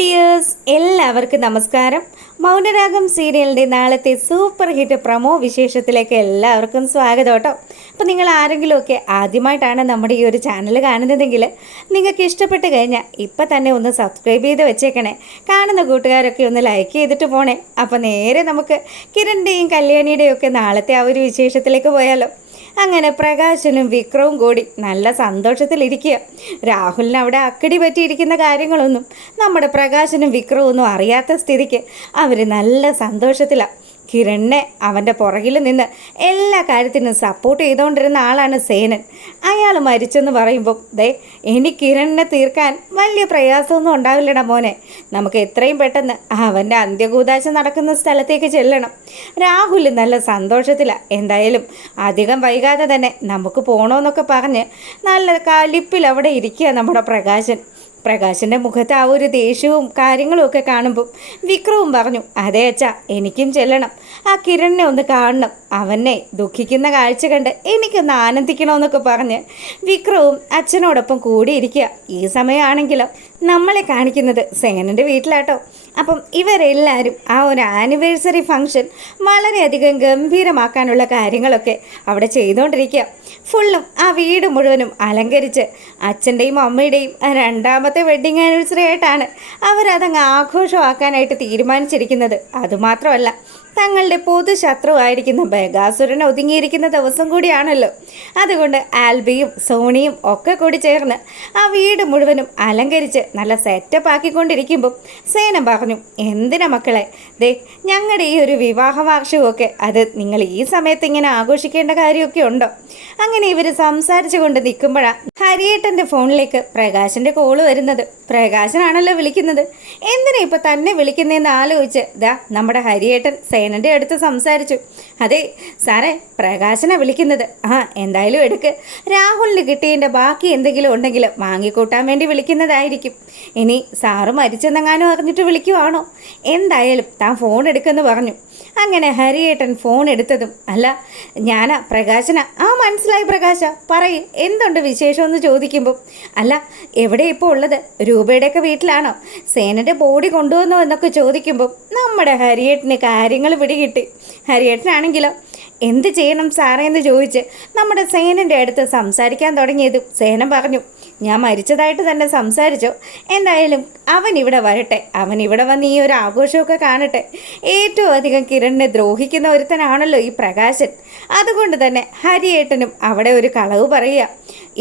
Dears, എല്ലാവർക്കും നമസ്കാരം. മൗനരാഗം സീരിയലിൻ്റെ നാളത്തെ സൂപ്പർ ഹിറ്റ് പ്രൊമോ വിശേഷത്തിലേക്ക് എല്ലാവർക്കും സ്വാഗതം കേട്ടോ. അപ്പോൾ നിങ്ങൾ ആരെങ്കിലുമൊക്കെ ആദ്യമായിട്ടാണ് നമ്മുടെ ഈ ഒരു ചാനൽ കാണുന്നതെങ്കിൽ നിങ്ങൾക്ക് ഇഷ്ടപ്പെട്ട് കഴിഞ്ഞാൽ ഇപ്പം തന്നെ ഒന്ന് സബ്സ്ക്രൈബ് ചെയ്ത് വെച്ചേക്കണേ. കാണുന്ന കൂട്ടുകാരൊക്കെ ഒന്ന് ലൈക്ക് ചെയ്തിട്ട് പോണേ. അപ്പോൾ നേരെ നമുക്ക് കിരണിൻ്റെയും കല്യാണിയുടെയും ഒക്കെ നാളത്തെ ആ ഒരു വിശേഷത്തിലേക്ക് പോയാലോ. അങ്ങനെ പ്രകാശനും വിക്രവും കൂടി നല്ല സന്തോഷത്തിലിരിക്കുക. രാഹുലിന് അവിടെ അക്കടി പറ്റിയിരിക്കുന്ന കാര്യങ്ങളൊന്നും നമ്മുടെ പ്രകാശനും വിക്രവും ഒന്നും അറിയാത്ത സ്ഥിതിക്ക് അവർ നല്ല സന്തോഷത്തിലാണ്. കിരണിനെ അവൻ്റെ പുറകിൽ നിന്ന് എല്ലാ കാര്യത്തിനും സപ്പോർട്ട് ചെയ്തുകൊണ്ടിരുന്ന ആളാണ് സേനൻ. അയാൾ മരിച്ചെന്ന് പറയുമ്പോൾ എനിക്ക് കിരണിനെ തീർക്കാൻ വലിയ പ്രയാസമൊന്നും ഉണ്ടാവില്ലടാ മോനെ. നമുക്ക് എത്രയും പെട്ടെന്ന് അവൻ്റെ അന്ത്യകൂദാശ നടക്കുന്ന സ്ഥലത്തേക്ക് ചെല്ലണം. രാഹുൽ നല്ല സന്തോഷത്തിലാണ്. എന്തായാലും അധികം വൈകാതെ തന്നെ നമുക്ക് പോകണമെന്നൊക്കെ പറഞ്ഞ് നല്ല കലിപ്പിൽ അവിടെ ഇരിക്കുക നമ്മുടെ പ്രകാശൻ്റെ മുഖത്ത് ആ ഒരു ദേഷ്യവും കാര്യങ്ങളും ഒക്കെ കാണുമ്പോൾ വിക്രവും പറഞ്ഞു, അതെ അച്ഛാ, എനിക്കും ചെല്ലണം. ആ കിരണിനെ ഒന്ന് കാണണം. അവനെ ദുഃഖിക്കുന്ന കാഴ്ച കണ്ട് എനിക്കൊന്ന് ആനന്ദിക്കണമെന്നൊക്കെ പറഞ്ഞ് വിക്രവും അച്ഛനോടൊപ്പം കൂടിയിരിക്കുക. ഈ സമയമാണെങ്കിലോ നമ്മളെ കാണിക്കുന്നത് സേനൻ്റെ വീട്ടിലാട്ടോ. അപ്പം ഇവരെല്ലാവരും ആ ഒരു ആനിവേഴ്സറി ഫംഗ്ഷൻ വളരെയധികം ഗംഭീരമാക്കാനുള്ള കാര്യങ്ങളൊക്കെ അവിടെ ചെയ്തുകൊണ്ടിരിക്കുക. ഫുള്ളും ആ വീട് മുഴുവനും അലങ്കരിച്ച് അച്ഛൻ്റെയും അമ്മയുടെയും രണ്ടാമത്തെ വെഡ്ഡിങ് ആനിവേഴ്സറി ആയിട്ടാണ് അവരതങ്ങ് ആഘോഷമാക്കാനായിട്ട് തീരുമാനിച്ചിരിക്കുന്നത്. അതുമാത്രമല്ല, തങ്ങളുടെ പൊതുശത്രുവായിരിക്കുന്ന ബഗാസുരൻ ഒതുങ്ങിയിരിക്കുന്ന ദിവസം കൂടിയാണല്ലോ. അതുകൊണ്ട് ആൽബിയും സോണിയും ഒക്കെ കൂടി ചേർന്ന് ആ വീട് മുഴുവനും അലങ്കരിച്ച് നല്ല സെറ്റപ്പ് ആക്കിക്കൊണ്ടിരിക്കുമ്പോൾ സേന പറഞ്ഞു, എന്തിനാ മക്കളെ, ഞങ്ങളുടെ ഈ ഒരു വിവാഹ വാർഷികമൊക്കെ അത് നിങ്ങൾ ഈ സമയത്ത് ഇങ്ങനെ ആഘോഷിക്കേണ്ട കാര്യമൊക്കെ ഉണ്ടോ? അങ്ങനെ ഇവർ സംസാരിച്ചു കൊണ്ട് നിൽക്കുമ്പോഴാണ് ഹരിയേട്ടൻ്റെ ഫോണിലേക്ക് പ്രകാശൻ്റെ കോള് വരുന്നത്. പ്രകാശനാണല്ലോ വിളിക്കുന്നത്. എന്തിനാ ഇപ്പം തന്നെ വിളിക്കുന്നതെന്ന് ആലോചിച്ച് നമ്മുടെ ഹരിയേട്ടൻ സേനൻ്റെ അടുത്ത് സംസാരിച്ചു. അതെ സാറേ, പ്രകാശനാണ് വിളിക്കുന്നത്. എന്തായാലും എടുക്ക്. രാഹുലിന് കിട്ടിയതിൻ്റെ ബാക്കി എന്തെങ്കിലും ഉണ്ടെങ്കിൽ വാങ്ങിക്കൂട്ടാൻ വേണ്ടി വിളിക്കുന്നതായിരിക്കും. ഇനി സാറ് മരിച്ചെന്നെങ്ങാനും അറിഞ്ഞിട്ട് വിളിക്കുവാണോ? എന്തായാലും താൻ ഫോൺ എടുക്കുമെന്ന് പറഞ്ഞു. അങ്ങനെ ഹരിയേട്ടൻ ഫോൺ എടുത്തതും, അല്ല ഞാനാ പ്രകാശന. മനസ്സിലായി പ്രകാശ, പറയും എന്തുണ്ട് വിശേഷമെന്ന് ചോദിക്കുമ്പോൾ, അല്ല എവിടെ ഇപ്പോൾ ഉള്ളത്? രൂപയുടെയൊക്കെ വീട്ടിലാണോ? സേനൻ്റെ ബോഡി കൊണ്ടുവന്നോ എന്നൊക്കെ ചോദിക്കുമ്പോൾ നമ്മുടെ ഹരിയേട്ടന് കാര്യങ്ങൾ പിടികിട്ടി. ഹരിയേട്ടനാണെങ്കിലോ എന്ത് ചെയ്യണം സാറേ എന്ന് ചോദിച്ച് നമ്മുടെ സേനൻ്റെ അടുത്ത് സംസാരിക്കാൻ തുടങ്ങിയതും സേനൻ പറഞ്ഞു, ഞാൻ മരിച്ചതായിട്ട് തന്നെ സംസാരിച്ചു. എന്തായാലും അവൻ ഇവിടെ വരട്ടെ, അവൻ ഇവിടെ വന്ന് ഈ ഒരു ആഘോഷമൊക്കെ കാണട്ടെ. ഏറ്റവും അധികം കിരണിനെ ദ്രോഹിക്കുന്ന ഒരുത്തനാണല്ലോ ഈ പ്രകാശൻ. അതുകൊണ്ട് തന്നെ ഹരിയേട്ടനും അവിടെ ഒരു കളവ് പറയുക.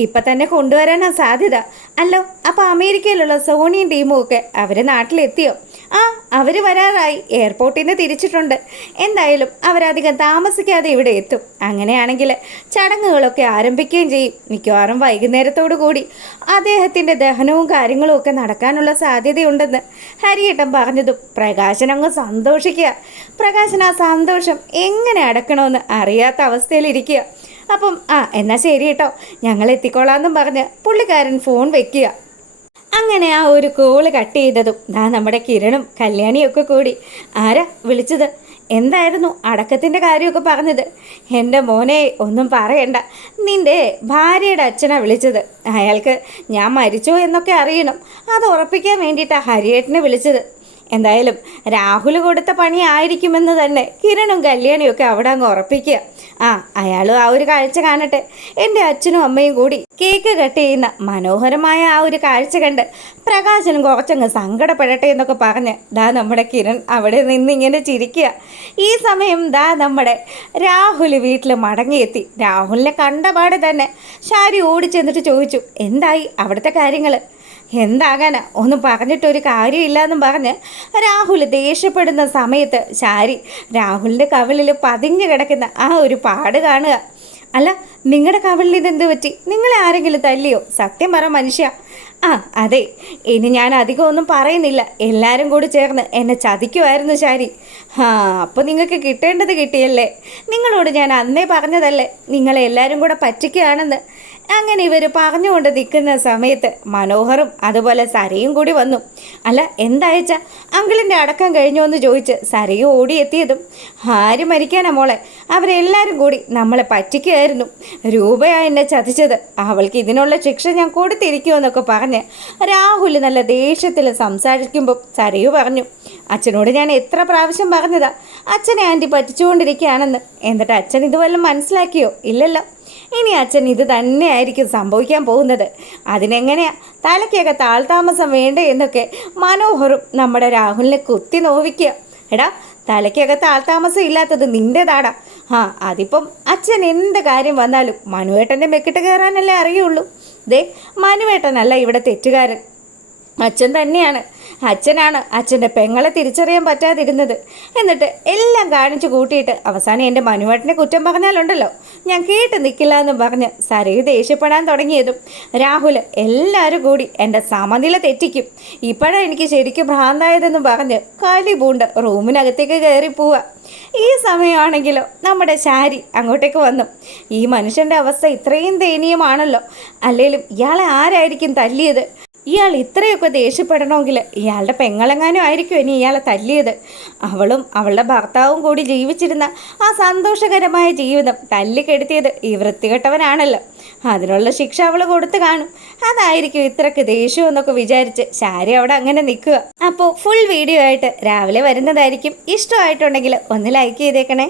ഇപ്പം തന്നെ കൊണ്ടുവരാനാണ് സാധ്യത. അല്ലോ, അപ്പോൾ അമേരിക്കയിലുള്ള സോണിയും ടീമും ഒക്കെ അവർ നാട്ടിലെത്തിയോ? അവർ വരാറായി. എയർപോർട്ടിൽ നിന്ന് തിരിച്ചിട്ടുണ്ട്. എന്തായാലും അവരധികം താമസിക്കാതെ ഇവിടെ എത്തും. അങ്ങനെയാണെങ്കിൽ ചടങ്ങുകളൊക്കെ ആരംഭിക്കുകയും ചെയ്യും. മിക്കവാറും വൈകുന്നേരത്തോടു കൂടി അദ്ദേഹത്തിൻ്റെ ദഹനവും കാര്യങ്ങളും ഒക്കെ നടക്കാനുള്ള സാധ്യതയുണ്ടെന്ന് ഹരിയേട്ടൻ പറഞ്ഞതും പ്രകാശൻ അങ്ങ് സന്തോഷിക്കുക. പ്രകാശൻ ആ സന്തോഷം എങ്ങനെ അടക്കണമെന്ന് അറിയാത്ത അവസ്ഥയിലിരിക്കുക. അപ്പം എന്നാൽ ശരി കേട്ടോ, ഞങ്ങൾ എത്തിക്കോളാമെന്നും പറഞ്ഞ് പുള്ളിക്കാരൻ ഫോൺ വെക്കുക. അങ്ങനെ ആ ഒരു കോള് കട്ട് ചെയ്തതും നമ്മുടെ കിരണും കല്യാണിയും ഒക്കെ കൂടി, ആരാ വിളിച്ചത്? എന്തായിരുന്നു അടക്കത്തിൻ്റെ കാര്യമൊക്കെ പറഞ്ഞത്? എൻ്റെ മോനെ ഒന്നും പറയണ്ട, നിൻ്റെ ഭാര്യയുടെ അച്ഛനാണ് വിളിച്ചത്. അയാൾക്ക് ഞാൻ മരിച്ചോ എന്നൊക്കെ അറിയണം. അത് ഉറപ്പിക്കാൻ വേണ്ടിയിട്ടാണ് ഹരിയേട്ടനെ വിളിച്ചത്. എന്തായാലും രാഹുൽ കൊടുത്ത പണി ആയിരിക്കുമെന്ന് തന്നെ കിരണും കല്യാണിയും ഒക്കെ അവിടെ അങ്ങ് ഉറപ്പിക്കുക. അയാളും ആ ഒരു കാഴ്ച കാണട്ടെ. എൻ്റെ അച്ഛനും അമ്മയും കൂടി കേക്ക് കട്ട് ചെയ്യുന്ന മനോഹരമായ ആ ഒരു കാഴ്ച കണ്ട് പ്രകാശനും കുറച്ചങ്ങ് സങ്കടപ്പെടട്ടെ എന്നൊക്കെ പറഞ്ഞ് നമ്മുടെ കിരൺ അവിടെ നിന്നിങ്ങനെ ചിരിക്കുക. ഈ സമയം നമ്മുടെ രാഹുൽ വീട്ടിൽ മടങ്ങിയെത്തി. രാഹുലിനെ കണ്ടപാടെ തന്നെ ശാരി ഓടിച്ചെന്നിട്ട് ചോദിച്ചു, എന്തായി അവിടുത്തെ കാര്യങ്ങൾ? എന്താകാനാ, ഒന്നും പറഞ്ഞിട്ടൊരു കാര്യമില്ല എന്നും പറഞ്ഞ് രാഹുൽ ദേഷ്യപ്പെടുന്ന സമയത്ത് ശാരി രാഹുലിൻ്റെ കവിളിൽ പതിഞ്ഞു കിടക്കുന്ന ആ ഒരു പാട് കാണുക. അല്ല, നിങ്ങളുടെ കവിളിൽ ഇതെന്ത് പറ്റി? നിങ്ങളെ ആരെങ്കിലും തല്ലിയോ? സത്യം പറ മനുഷ്യ. അതെ, ഇനി ഞാൻ അധികം ഒന്നും പറയുന്നില്ല. എല്ലാവരും കൂടി ചേർന്ന് എന്നെ ചതിക്കുമായിരുന്നു ശാരി. അപ്പോൾ നിങ്ങൾക്ക് കിട്ടേണ്ടത് കിട്ടിയല്ലേ? നിങ്ങളോട് ഞാൻ അന്നേ പറഞ്ഞതല്ലേ നിങ്ങളെ എല്ലാവരും കൂടെ പറ്റിക്കുകയാണെന്ന്. അങ്ങനെ ഇവർ പറഞ്ഞുകൊണ്ട് നിൽക്കുന്ന സമയത്ത് മനോഹറും അതുപോലെ സരയും കൂടി വന്നു. അല്ല എന്തായച്ചാ അങ്കിളിൻ്റെ അടക്കം കഴിഞ്ഞോ എന്ന് ചോദിച്ച് സരയും ഓടിയെത്തിയതും, ആര് മരിക്കാനാ മോളെ, അവരെല്ലാവരും കൂടി നമ്മളെ പറ്റിക്കുകയായിരുന്നു. രൂപയാ എന്നെ ചതിച്ചത്, അവൾക്ക് ഇതിനുള്ള ശിക്ഷ ഞാൻ കൊടുത്തിരിക്കുമെന്നൊക്കെ പറഞ്ഞ് രാഹുൽ നല്ല ദേഷ്യത്തിൽ സംസാരിക്കുമ്പോൾ സരയു പറഞ്ഞു, അച്ഛനോട് ഞാൻ എത്ര പ്രാവശ്യം പറഞ്ഞതാ അച്ഛനെ ആൻറ്റി പറ്റിച്ചുകൊണ്ടിരിക്കുകയാണെന്ന്. എന്നിട്ട് അച്ഛൻ ഇതുവല്ല മനസ്സിലാക്കിയോ? ഇല്ലല്ലോ. ഇനി അച്ഛൻ ഇത് തന്നെയായിരിക്കും സംഭവിക്കാൻ പോകുന്നത്. അതിനെങ്ങനെയാ തലയ്ക്കൊക്കെ താമസം വേണ്ടേ എന്നൊക്കെ മനോഹറും നമ്മുടെ രാഹുലിനെ കുത്തി നോവിക്കുക. എടാ, തലയ്ക്കൊക്കെ താമസം ഇല്ലാത്തത് നിൻ്റെതാടാ. അതിപ്പം അച്ഛൻ എന്ത് കാര്യം വന്നാലും മനുവേട്ടൻ്റെ മെക്കിട്ട് കയറാനല്ലേ അറിയുള്ളൂ. ദേ, മനുവേട്ടനല്ല ഇവിടെ തെറ്റുകാരൻ, അച്ഛൻ തന്നെയാണ്. അച്ഛനാണ് അച്ഛൻ്റെ പെങ്ങളെ തിരിച്ചറിയാൻ പറ്റാതിരുന്നത്. എന്നിട്ട് എല്ലാം കാണിച്ചു കൂട്ടിയിട്ട് അവസാനം എൻ്റെ മനുവേട്ടനെ കുറ്റം പറഞ്ഞാലുണ്ടല്ലോ ഞാൻ കേട്ട് നിൽക്കില്ല എന്ന് പറഞ്ഞ് സരയു ദേഷ്യപ്പെടാൻ തുടങ്ങിയതും രാഹുൽ എല്ലാവരും കൂടി എൻ്റെ സമനില തെറ്റിക്കും, ഇപ്പോഴാണ് എനിക്ക് ശരിക്കും ഭ്രാന്തായതെന്ന് പറഞ്ഞ് കലി പൂണ്ട് റൂമിനകത്തേക്ക് കയറി പോവുക. ഈ സമയമാണെങ്കിലോ നമ്മുടെ ശാരി അങ്ങോട്ടേക്ക് വന്നു. ഈ മനുഷ്യൻ്റെ അവസ്ഥ ഇത്രയും ദയനീയമാണല്ലോ, അല്ലെങ്കിലും ഇയാളെ ആരായിരിക്കും തല്ലിയത്? ഇയാൾ ഇത്രയൊക്കെ ദേഷ്യപ്പെടണമെങ്കിൽ ഇയാളുടെ പെങ്ങളെങ്ങാനും ആയിരിക്കും ഇനി ഇയാളെ തല്ലിയത്. അവളും അവളുടെ ഭർത്താവും കൂടി ജീവിച്ചിരുന്ന ആ സന്തോഷകരമായ ജീവിതം തല്ലിക്കെടുത്തിയത് ഈ വൃത്തികെട്ടവനാണല്ലോ. അതിനുള്ള ശിക്ഷ അവൾ കൊടുത്തു കാണും. അതായിരിക്കും ഇത്രയ്ക്ക് ദേഷ്യം എന്നൊക്കെ വിചാരിച്ച് ശാരി അവിടെ അങ്ങനെ നിൽക്കുക. അപ്പോൾ ഫുൾ വീഡിയോ ആയിട്ട് രാവിലെ വരുന്നതായിരിക്കും. ഇഷ്ടമായിട്ടുണ്ടെങ്കിൽ ഒന്ന് ലൈക്ക് ചെയ്തേക്കണേ.